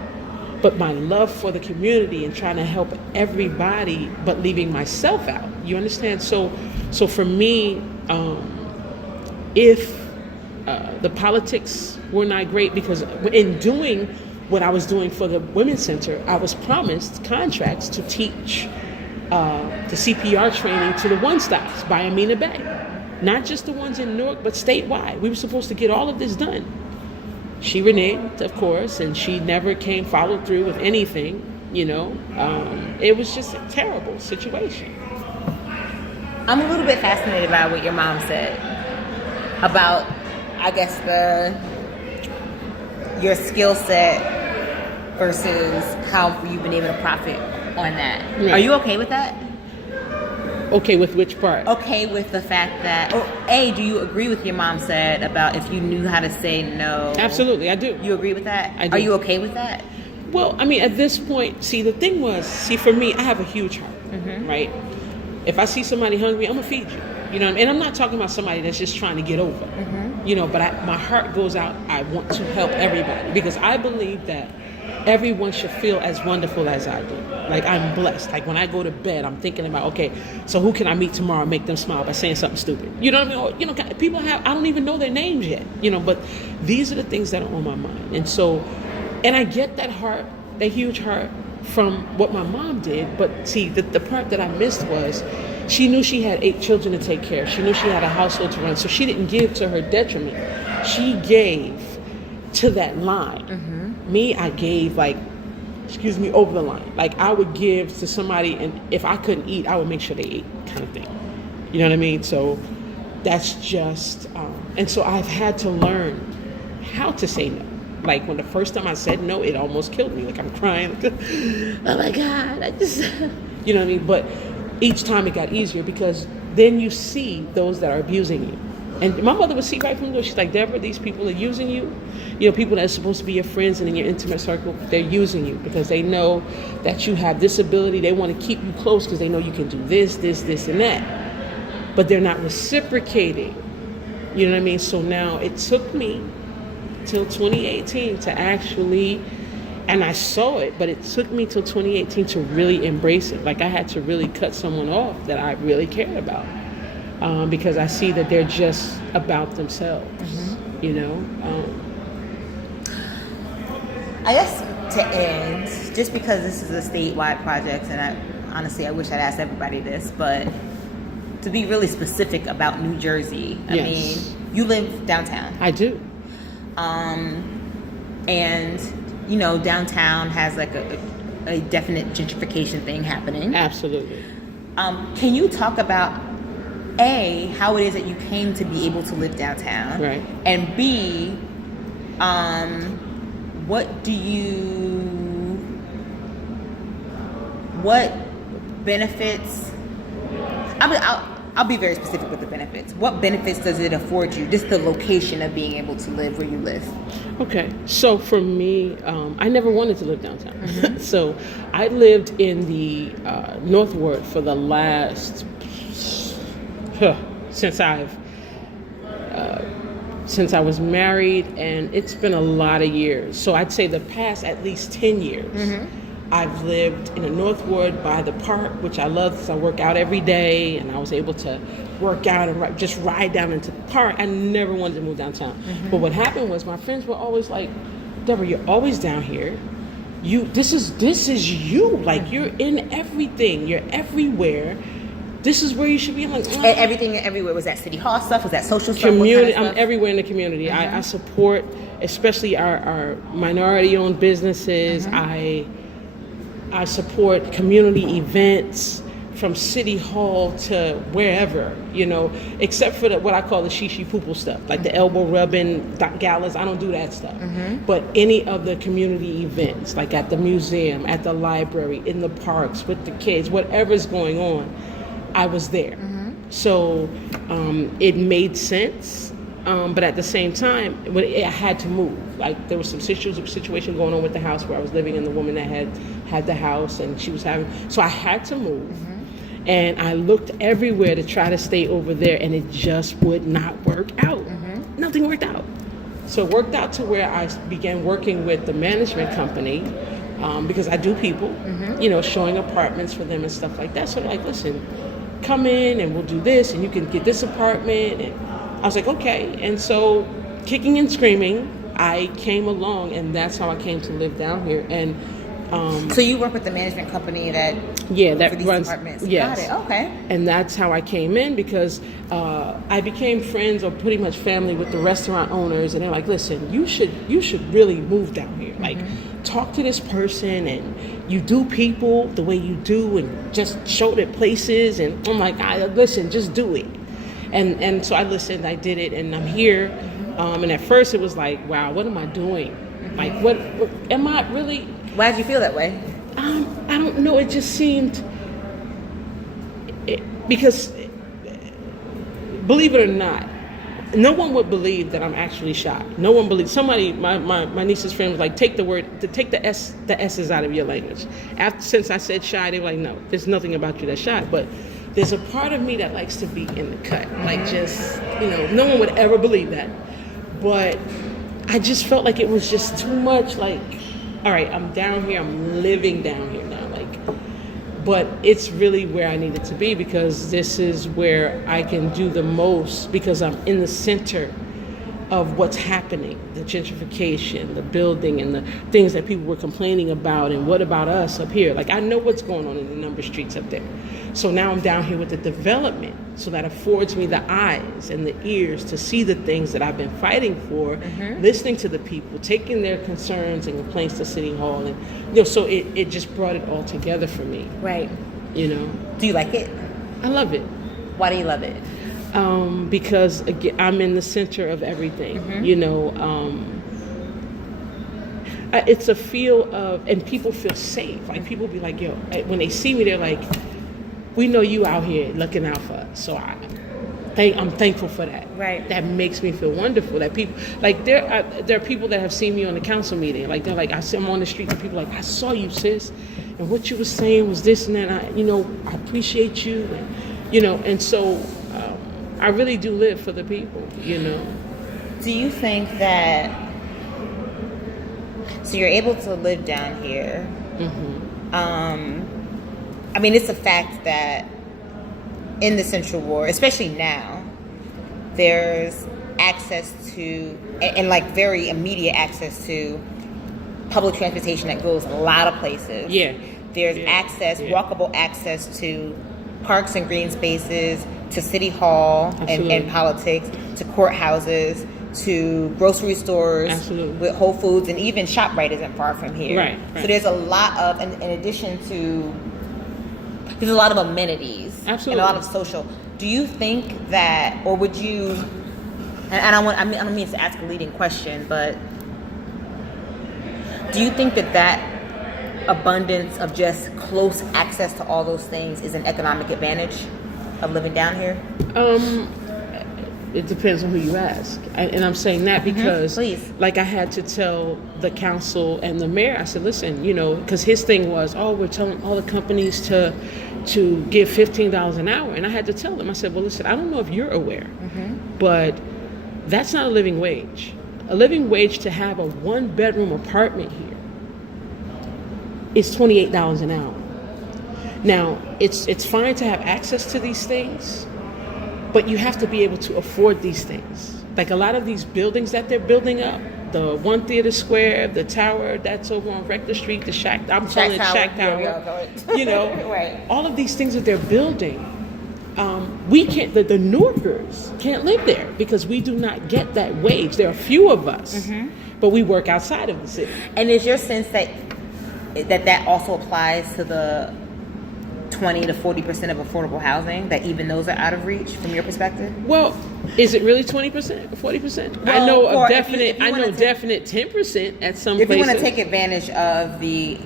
But my love for the community and trying to help everybody, but leaving myself out. You understand? So for me, if the politics were not great, because in doing what I was doing for the Women's Center, I was promised contracts to teach the CPR training to the one-stops by Amina Bay. Not just the ones in Newark, but statewide. We were supposed to get all of this done. She reneged, of course, and she never followed through with anything, you know. It was just a terrible situation. I'm a little bit fascinated by what your mom said about, I guess, your skill set versus how you've been able to profit on that. Right. Are you okay with that? Okay with which part? Okay with the fact that, or do you agree with your mom said about if you knew how to say no? Absolutely, I do. You agree with that? I do. Are you okay with that? Well, I mean, at this point, the thing was, for me, I have a huge heart, right? If I see somebody hungry, I'm gonna feed you. You know, and I'm not talking about somebody that's just trying to get over. You know, but my heart goes out. I want to help everybody, because I believe that everyone should feel as wonderful as I do. Like, I'm blessed. Like, when I go to bed, I'm thinking about, okay, so who can I meet tomorrow and make them smile by saying something stupid? You know what I mean? Or, you know, people I don't even know their names yet, you know, but these are the things that are on my mind. And so, and I get that heart, that huge heart, from what my mom did. But see, the part that I missed was, she knew she had 8 children to take care of. She knew she had a household to run. So she didn't give to her detriment. She gave to that line. Me, I gave over the line. Like, I would give to somebody, and if I couldn't eat, I would make sure they ate, kind of thing. You know what I mean? So that's just, and so I've had to learn how to say no. Like, when the first time I said no, it almost killed me. Like, I'm crying. Like, oh my God, I just, you know what I mean? But each time it got easier, because then you see those that are abusing you. And my mother would see right from the door. She's like, Deborah, these people are using you. You know, people that are supposed to be your friends and in your intimate circle, they're using you because they know that you have this ability. They want to keep you close because they know you can do this, and that. But they're not reciprocating. You know what I mean? So now it took me till 2018 to actually, and I saw it, but it took me till 2018 to really embrace it. Like, I had to really cut someone off that I really cared about. Because I see that they're just about themselves, you know. I guess to end, just because this is a statewide project, and I wish I'd asked everybody this, but to be really specific about New Jersey, I mean, you live downtown. I do. And, you know, downtown has like a definite gentrification thing happening. Absolutely. Can you talk about how it is that you came to be able to live downtown, right? And B, what benefits? I'll be very specific with the benefits. What benefits does it afford you? Just the location of being able to live where you live. Okay, so for me, I never wanted to live downtown. So I lived in the North Ward for the last since I was married, and it's been a lot of years. So I'd say the past at least 10 years. I've lived in the North Ward by the park, which I love because I work out every day, and I was able to work out and just ride down into the park. I never wanted to move downtown. But what happened was my friends were always like, Deborah, you're always down here. This is you. Like, you're in everything. You're everywhere. this is where you should be. I'm like, And everything and everywhere. Was that city hall stuff? Was that social stuff? community. What kind of I'm everywhere in the community. Mm-hmm. I support, especially our minority-owned businesses. Mm-hmm. I support community events from city hall to wherever, except for what I call the shishi poo stuff, like the elbow rubbing galas. I don't do that stuff. But any of the community events, like at the museum, at the library, in the parks, with the kids, whatever's going on, I was there. So it made sense. But at the same time, I had to move. Like there was some situation going on with the house where I was living, and the woman that had the house, and she was so I had to move. And I looked everywhere to try to stay over there, and it just would not work out. Nothing worked out. So it worked out to where I began working with the management company, because I do people, showing apartments for them and stuff like that. So they're like, listen, come in and we'll do this, and you can get this apartment. And I was like, okay. And so kicking and screaming, I came along, and that's how I came to live down here. And so you work with the management company that that for these runs apartments. Yes. Got it. Okay. And that's how I came in, because I became friends or pretty much family with the restaurant owners, and they're like, listen, you should really move down here. Like, talk to this person, and you do people the way you do, and just show them places. And I'm like, listen, just do it. And so I listened, I did it, and I'm here. And at first it was like, wow, what am I doing? Like, what am I really? Why did you feel that way? I don't know. It just seemed, because believe it or not, no one would believe that I'm actually shy. No one believes. Somebody, my niece's friend was like, take the S's out of your language. Since I said shy, they were like, no, there's nothing about you that's shy. But there's a part of me that likes to be in the cut. Like, just, no one would ever believe that. But I just felt like it was just too much. Like, all right, I'm down here, I'm living down here now. Like, but it's really where I needed to be, because this is where I can do the most, because I'm in the center of what's happening, the gentrification, the building, and the things that people were complaining about, and what about us up here? Like, I know what's going on in the number streets up there. So now I'm down here with the development, so that affords me the eyes and the ears to see the things that I've been fighting for, listening to the people, taking their concerns and complaints to City Hall. And so it just brought it all together for me. Right. Do you like it? I love it. Why do you love it? Because again, I'm in the center of everything. It's a feel of, and people feel safe. Like, people be like, yo, when they see me, they're like, we know you out here looking out for us. So I'm thankful for that. Right. That makes me feel wonderful. That people, like, there are people that have seen me on the council meeting. Like, they're like, I see them on the street, and people are like, I saw you, sis, and what you were saying was this and that. I appreciate you, and so I really do live for the people. Do you think that? So you're able to live down here. It's a fact that in the Central Ward, especially now, there's access to, and like very immediate access to, public transportation that goes a lot of places. Yeah. There's walkable access to parks and green spaces, to City Hall and politics, to courthouses, to grocery stores, with Whole Foods, and even ShopRite isn't far from here. Right. So there's a lot of, in addition to, there's a lot of amenities. Absolutely. And a lot of social. Do you think that, or would you, and I don't mean to ask a leading question, but do you think that abundance of just close access to all those things is an economic advantage of living down here? It depends on who you ask. And I'm saying that because, like, I had to tell the council and the mayor, I said, listen, because his thing was, we're telling all the companies to give $15 an hour. And I had to tell them, I said, well, listen, I don't know if you're aware, but that's not a living wage. A living wage to have a 1-bedroom apartment here is $28 an hour. Now, it's fine to have access to these things, but you have to be able to afford these things. Like, a lot of these buildings that they're building up, the One Theater Square, the tower that's over on Rector Street, the Shack, I'm calling it Shack Tower. Right. All of these things that they're building, we can't, the Newarkers can't live there because we do not get that wage. There are few of us, but we work outside of the city. And is your sense that that also applies to the 20 to 40% of affordable housing, that even those are out of reach from your perspective? Well, is it really 20% or 40%? Well, I know or a definite. I know definite 10% at some places. If you want to take advantage of the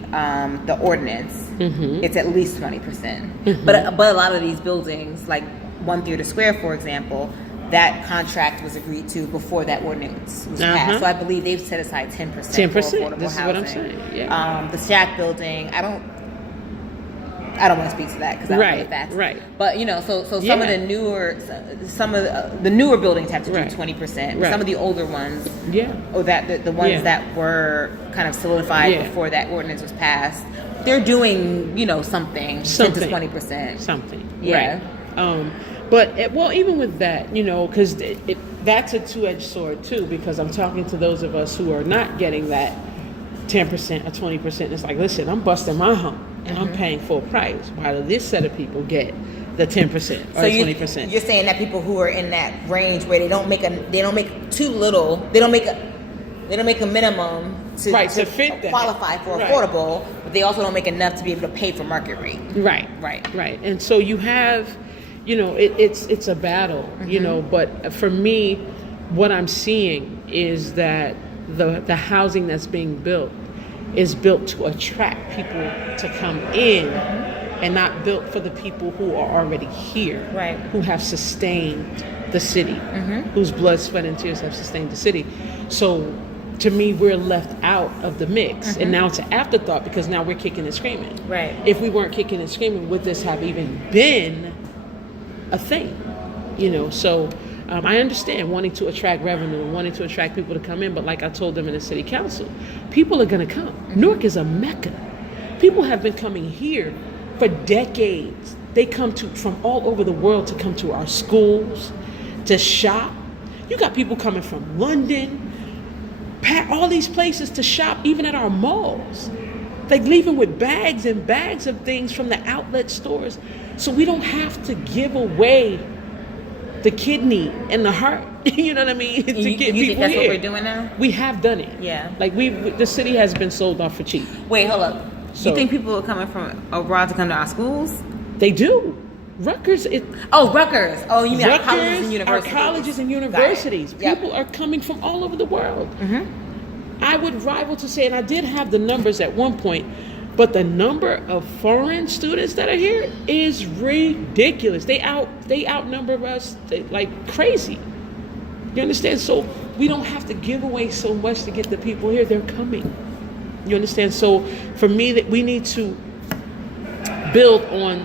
ordinance, it's at least 20%. But a lot of these buildings, like One Theater Square, for example, that contract was agreed to before that ordinance was passed. So I believe they've set aside 10% for affordable housing. This is what I'm saying. Yeah. The Stack building, I don't want to speak to that because I don't know the facts. Right. But so some of the newer buildings have to do 20%. But some of the older ones, or the ones that were kind of solidified before that ordinance was passed, they're doing something 10 to 20%. Something. Yeah. Right. But even with that, because that's a two-edged sword too. Because I'm talking to those of us who are not getting that 10% or 20%. It's like, listen, I'm busting my hump and I'm paying full price. Why do this set of people get the 10% or 20%? You're saying that people who are in that range where they don't make too little, they don't make a minimum to fit that, qualify for affordable, but they also don't make enough to be able to pay for market rate. Right. And so you have, it's a battle, but for me, what I'm seeing is that the housing that's being built is built to attract people to come in and not built for the people who are already here, who have sustained the city, whose blood, sweat, and tears have sustained the city. So to me, we're left out of the mix. And now it's an afterthought because now we're kicking and screaming. Right. If we weren't kicking and screaming, would this have even been a thing? So I understand wanting to attract revenue and wanting to attract people to come in, but like I told them in the city council, people are going to come. Newark is a mecca. People have been coming here for decades. They come from all over the world to come to our schools, to shop. You got people coming from London, all these places to shop, even at our malls. They're leaving with bags and bags of things from the outlet stores. So we don't have to give away the kidney and the heart, you know what I mean? You think that's what we're doing now? We have done it. Yeah. Like the city has been sold off for cheap. Wait, hold up. So, you think people are coming from abroad to come to our schools? They do. Rutgers. Rutgers. Oh, you mean Rutgers, our colleges and universities? Our colleges and universities. People are coming from all over the world. I would rival to say, and I did have the numbers at one point, but the number of foreign students that are here is ridiculous. They outnumber us like crazy. You understand? So we don't have to give away so much to get the people here. They're coming. You understand? So for me, that we need to build on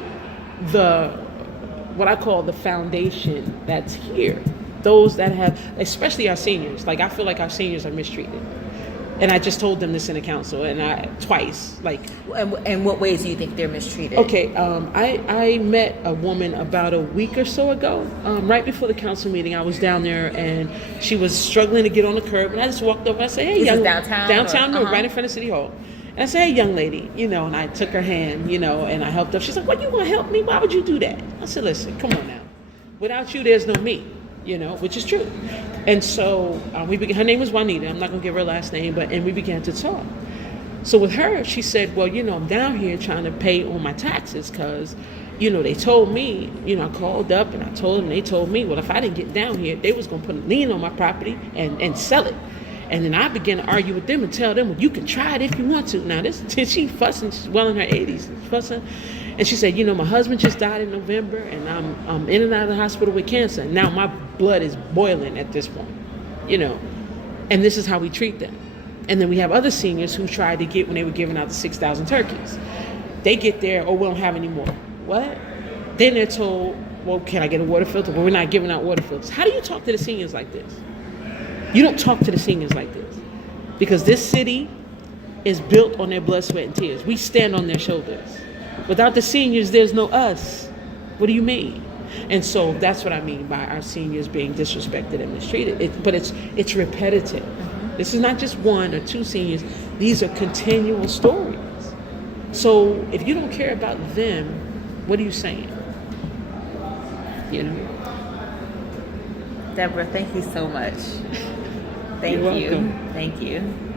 what I call the foundation that's here. Those that have, especially our seniors. Like I feel like our seniors are mistreated. And I just told them this in the council, and twice. And what ways do you think they're mistreated? Okay, I met a woman about a week or so ago, right before the council meeting. I was down there, and she was struggling to get on the curb, and I just walked over and I said, "Hey, young downtown, right in front of City Hall." And I said, "Hey, young lady," and I took her hand, and I helped her. She's like, "What, you want to help me? Why would you do that?" I said, "Listen, come on now. Without you, there's no me." Which is true. And so her name was Juanita. I'm not going to give her last name, and we began to talk. So with her, she said, well, I'm down here trying to pay on my taxes because, they told me, I called up and I told them, they told me, well, if I didn't get down here, they was going to put a lien on my property and sell it. And then I began to argue with them and tell them, well, you can try it if you want to. Now, she fussing, she's well in her 80s, fussing. And she said, my husband just died in November, and I'm in and out of the hospital with cancer. And now my blood is boiling at this point, And this is how we treat them. And then we have other seniors who tried to get when they were giving out the 6,000 turkeys. They get there, we don't have any more. What? Then they're told, well, can I get a water filter? Well, we're not giving out water filters. How do you talk to the seniors like this? You don't talk to the seniors like this. Because this city is built on their blood, sweat, and tears. We stand on their shoulders. Without the seniors, there's no us. What do you mean? And so that's what I mean by our seniors being disrespected and mistreated. But it's repetitive. This is not just one or two seniors. These are continual stories. So if you don't care about them, what are you saying? You know. Deborah, thank you so much. Thank You're you. welcome. Thank you.